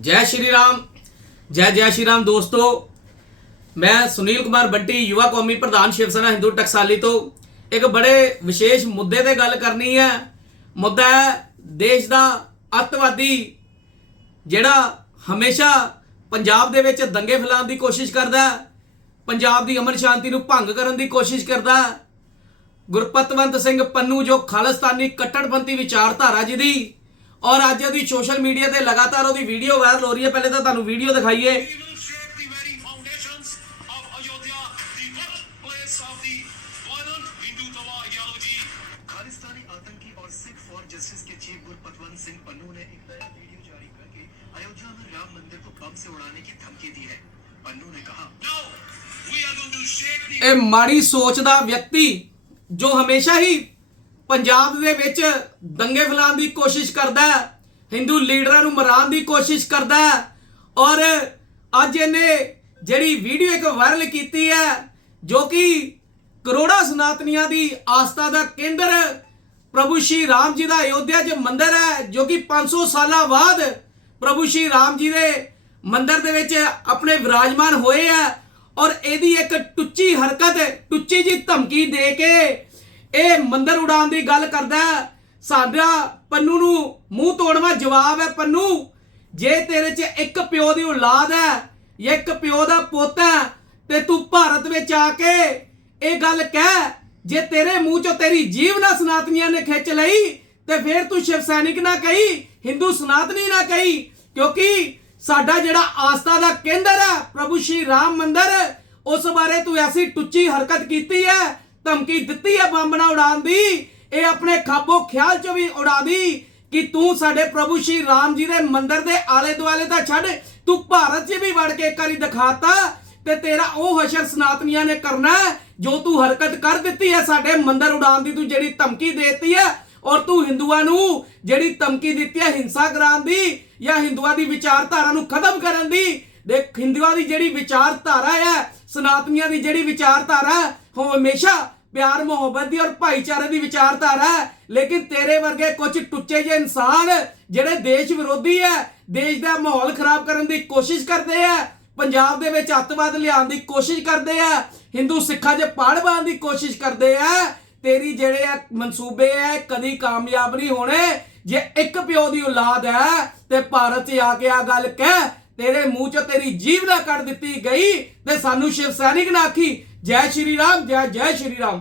ਜੈ ਸ਼੍ਰੀ ਰਾਮ, ਜੈ ਜੈ ਸ਼੍ਰੀ ਰਾਮ ਦੋਸਤੋ। ਮੈਂ ਸੁਨੀਲ ਕੁਮਾਰ ਬੰਟੀ, ਯੁਵਾ ਕੌਮੀ ਪ੍ਰਧਾਨ ਸ਼ਿਵ ਸੈਨਾ ਹਿੰਦੂ ਟਕਸਾਲੀ ਤੋਂ। ਇੱਕ ਬੜੇ ਵਿਸ਼ੇਸ਼ ਮੁੱਦੇ ਤੇ ਗੱਲ ਕਰਨੀ ਹੈ। ਮੁੱਦਾ ਹੈ ਦੇਸ਼ ਦਾ ਅੱਤਵਾਦੀ, ਜਿਹੜਾ ਹਮੇਸ਼ਾ ਪੰਜਾਬ ਦੇ ਵਿੱਚ ਦੰਗੇ ਫੈਲਾਉਣ ਦੀ ਕੋਸ਼ਿਸ਼ ਕਰਦਾ ਪੰਜਾਬ ਦੀ ਅਮਨ ਸ਼ਾਂਤੀ ਨੂੰ ਭੰਗ ਕਰਨ ਦੀ ਕੋਸ਼ਿਸ਼ ਕਰਦਾ ਗੁਰਪਤਵੰਤ ਸਿੰਘ ਪੰਨੂ, ਜੋ ਖਾਲਿਸਤਾਨੀ ਕੱਟੜਪੰਥੀ ਵਿਚਾਰਧਾਰਾ ਜਿਹਦੀ ਔਰ ਅੱਜ ਉਹਦੀ ਸੋਸ਼ਲ ਮੀਡੀਆ ਤੇ ਲਗਾਤਾਰ ਉਹਦੀ ਵੀਡੀਓ ਵਾਇਰਲ ਹੋ ਰਹੀ ਹੈ। ਪਹਿਲੇ ਤਾਂ ਤੁਹਾਨੂੰ ਵੀਡੀਓ ਦਿਖਾਈਏ। ਇਹ ਮਾੜੀ ਸੋਚ ਦਾ ਵਿਅਕਤੀ ਜੋ ਹਮੇਸ਼ਾ ਹੀ ਪੰਜਾਬ ਦੇ ਵਿੱਚ ਦੰਗੇ ਫੈਲਾਉਣ ਦੀ ਕੋਸ਼ਿਸ਼ ਕਰਦਾ ਹੈ, ਹਿੰਦੂ ਲੀਡਰਾਂ ਨੂੰ ਮਰਾਉਣ ਦੀ ਕੋਸ਼ਿਸ਼ ਕਰਦਾ ਹੈ ਔਰ ਅੱਜ ਇਹਨੇ ਜਿਹੜੀ ਵੀਡੀਓ ਇੱਕ ਵਾਇਰਲ ਕੀਤੀ ਹੈ, ਜੋ ਕਿ ਕਰੋੜਾਂ ਸਨਾਤਨੀਆਂ ਦੀ ਆਸਥਾ ਦਾ ਕੇਂਦਰ ਪ੍ਰਭੂ ਸ਼੍ਰੀ ਰਾਮ ਜੀ ਦਾ ਅਯੋਧਿਆ 'ਚ ਮੰਦਿਰ ਹੈ, ਜੋ ਕਿ 500 ਸਾਲਾਂ ਬਾਅਦ ਪ੍ਰਭੂ ਸ਼੍ਰੀ ਰਾਮ ਜੀ ਦੇ ਮੰਦਿਰ ਦੇ ਵਿੱਚ ਆਪਣੇ ਵਿਰਾਜਮਾਨ ਹੋਏ ਆ ਔਰ ਇਹਦੀ ਇੱਕ ਟੁੱਚੀ ਹਰਕਤ, ਟੁੱਚੀ ਜੀ ਧਮਕੀ ਦੇ ਕੇ ਇਹ ਮੰਦਰ ਉਡਾਉਣ ਦੀ ਗੱਲ ਕਰਦਾ ਹੈ। ਸਾਡਾ ਪੰਨੂ ਨੂੰ ਮੂੰਹ ਤੋੜਵਾ ਜਵਾਬ ਹੈ ਪੰਨੂ ਜੇ ਤੇਰੇ 'ਚ ਇੱਕ ਪਿਓ ਦੀ ਔਲਾਦ ਹੈ ਜਾਂ ਇੱਕ ਪਿਓ ਦਾ ਪੁੱਤ ਹੈ, ਤੇ ਤੂੰ ਭਾਰਤ ਵਿੱਚ ਆ ਕੇ ਇਹ ਗੱਲ ਕਹਿ, ਜੇ ਤੇਰੇ ਮੂੰਹ 'ਚੋਂ ਤੇਰੀ ਜੀਵ ਨਾ ਸਨਾਤਨੀਆਂ ਨੇ ਖਿੱਚ ਲਈ, ਤੇ ਫਿਰ ਤੂੰ ਸ਼ਿਵ ਸੈਨਿਕ ਨਾ ਕਹੀ, ਹਿੰਦੂ ਸਨਾਤਨੀ ਨਾ ਕਹੀ, ਕਿਉਂਕਿ ਸਾਡਾ ਜਿਹੜਾ ਆਸਥਾ ਦਾ ਕੇਂਦਰ ਹੈ, ਪ੍ਰਭੂ ਸ਼੍ਰੀ ਰਾਮ ਮੰਦਿਰ, ਉਸ ਬਾਰੇ ਤੂੰ ਐਸੀ ਟੁੱਚੀ ਹਰਕਤ ਕੀਤੀ ਹੈ ਧਮਕੀ ਦਿੱਤੀ ਹੈ ਬੰਬ ਨਾ ਉਡਾਉਣ ਦੀ। ਇਹ ਆਪਣੇ ਖਾਬੋ ਖਿਆਲ 'ਚ ਵੀ ਉਡਾ ਦੀ ਕਿ ਤੂੰ ਸਾਡੇ ਪ੍ਰਭੂ ਸ਼੍ਰੀ ਰਾਮ ਜੀ ਦੇ ਮੰਦਿਰ ਦੇ ਆਲੇ ਦੁਆਲੇ ਤਾਂ ਛੱਡ, ਤੂੰ ਭਾਰਤ 'ਚ ਵੀ ਵੜ ਕੇ ਇੱਕ ਦਿਖਾਤਾ ਤੇ ਤੇਰਾ ਉਹ ਹਸ਼ਰ ਸਨਾਤਨੀਆਂ ਨੇ ਕਰਨਾ ਜੋ ਤੂੰ ਹਰਕਤ ਕਰ ਦਿੱਤੀ ਹੈ ਸਾਡੇ ਮੰਦਿਰ ਉਡਾਉਣ ਦੀ, ਤੂੰ ਜਿਹੜੀ ਧਮਕੀ ਦੇਤੀ ਹੈ ਔਰ ਤੂੰ ਹਿੰਦੂਆਂ ਨੂੰ ਜਿਹੜੀ ਧਮਕੀ ਦਿੱਤੀ ਹੈ ਹਿੰਸਾ ਕਰਾਉਣ ਦੀ ਜਾਂ ਹਿੰਦੂਆਂ ਦੀ ਵਿਚਾਰਧਾਰਾ ਨੂੰ ਖਤਮ ਕਰਨ ਦੀ, ਦੇਖ, ਹਿੰਦੂਆਂ ਦੀ ਜਿਹੜੀ ਵਿਚਾਰਧਾਰਾ ਹੈ, ਸਨਾਤਨੀਆਂ ਦੀ ਜਿਹੜੀ ਵਿਚਾਰਧਾਰਾ ਉਹ ਹਮੇਸ਼ਾ ਪਿਆਰ, ਮੁਹੱਬਤ ਦੀ ਔਰ ਭਾਈਚਾਰੇ ਦੀ ਵਿਚਾਰਧਾਰਾ ਲੇਕਿਨ ਤੇਰੇ ਵਰਗੇ ਕੁਝ ਟੁੱਚੇ ਜਿਹੇ ਇਨਸਾਨ ਜਿਹੜੇ ਦੇਸ਼ ਵਿਰੋਧੀ ਹੈ, ਦੇਸ਼ ਦਾ ਮਾਹੌਲ ਖਰਾਬ ਕਰਨ ਦੀ ਕੋਸ਼ਿਸ਼ ਕਰਦੇ ਆ ਪੰਜਾਬ ਦੇ ਵਿੱਚ ਅੱਤਵਾਦ ਲਿਆਉਣ ਦੀ ਕੋਸ਼ਿਸ਼ ਕਰਦੇ ਆ ਹਿੰਦੂ ਸਿੱਖਾਂ 'ਚ ਪਾੜ ਪਾਉਣ ਦੀ ਕੋਸ਼ਿਸ਼ ਕਰਦੇ ਆ ਤੇਰੀ ਜਿਹੜੇ ਆ ਮਨਸੂਬੇ ਆ ਕਦੀ ਕਾਮਯਾਬ ਨਹੀਂ ਹੋਣੇ। ਜੇ ਇੱਕ ਪਿਓ ਦੀ ਔਲਾਦ ਹੈ, ਤੇ ਭਾਰਤ 'ਚ ਆ ਕੇ ਆ ਗੱਲ ਕਹਿ, ਤੇਰੇ ਮੂੰਹ 'ਚ ਤੇਰੀ ਜੀਭ ਨਾ ਕੱਢ ਦਿੱਤੀ ਗਈ, ਤੇ ਸਾਨੂੰ ਸ਼ਿਵ ਸੈਨਿਕ ਨਾ ਆਖੀ, ਜੈ ਸ਼੍ਰੀ ਰਾਮ, ਜੈ ਜੈ ਸ਼੍ਰੀ ਰਾਮ।